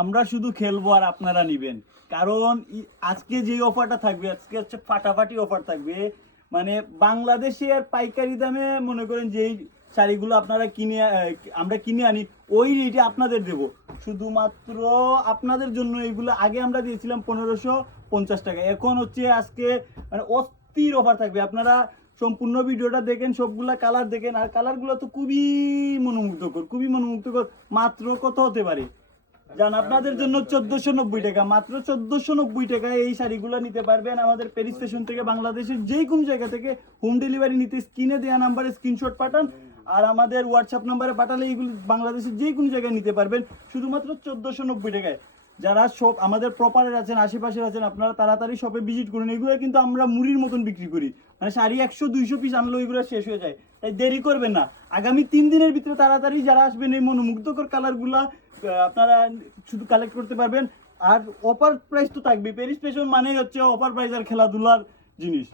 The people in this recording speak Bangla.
আমরা শুধু খেলবো আর আপনারা নিবেন। কারণ আজকে যে অফারটা থাকবে, আজকে হচ্ছে ফাটাফাটি অফার থাকবে। মানে বাংলাদেশের পাইকারি দামে মনে করেন যেই শাড়িগুলো আপনারা আমরা কিনে আনি ওই রেটে আপনাদের দেব। শুধুমাত্র আপনাদের জন্য এইগুলো আগে আমরা দিয়েছিলাম 1550 টাকা, এখন হচ্ছে আজকে মানে অস্থির অফার থাকবে। আপনারা সম্পূর্ণ ভিডিওটা দেখেন, সবগুলা কালার দেখেন, আর কালারগুলো তো খুবই মনোমুগ্ধকর। মাত্র কত হতে পারে জান? আপনাদের জন্য 1490 টাকা, মাত্র 1490 টাকায় এই শাড়িগুলো নিতে পারবেন আমাদের প্যারিস ফ্যাশন থেকে। বাংলাদেশের যে কোনো জায়গা থেকে হোম ডেলিভারি নিতে স্ক্রিনে দেওয়া নাম্বারে স্ক্রিনশট পাঠান, আর আমাদের হোয়াটসঅ্যাপ নাম্বারে পাঠালে এইগুলো বাংলাদেশের যে কোনো জায়গায় নিতে পারবেন শুধুমাত্র 1490 টাকায়। যারা সব আমাদের প্রপারের আছেন, আশেপাশের আছেন, আপনারা তাড়াতাড়ি শপে ভিজিট করুন। এগুলো কিন্তু আমরা মুড়ির মতন বিক্রি করি, মানে শাড়ি 100-200 পিস আনলে ওইগুলো শেষ হয়ে যায়। তাই দেরি করবেন না, আগামী 3 দিনের ভিতরে তাড়াতাড়ি যারা আসবেন এই মনোমুগ্ধকর কালারগুলা আপনারা শুধু কালেক্ট করতে পারবেন। আর অফার প্রাইস তো থাকবে, প্যারিস ফ্যাশন মানে হচ্ছে অফার প্রাইস আর খেলাধুলার জিনিস।